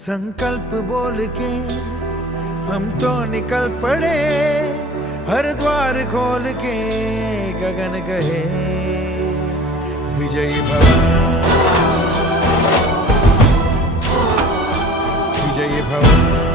संकल्प बोल के हम तो निकल पड़े, हर द्वार खोल के गगन कहे विजयी भव, विजयी भव।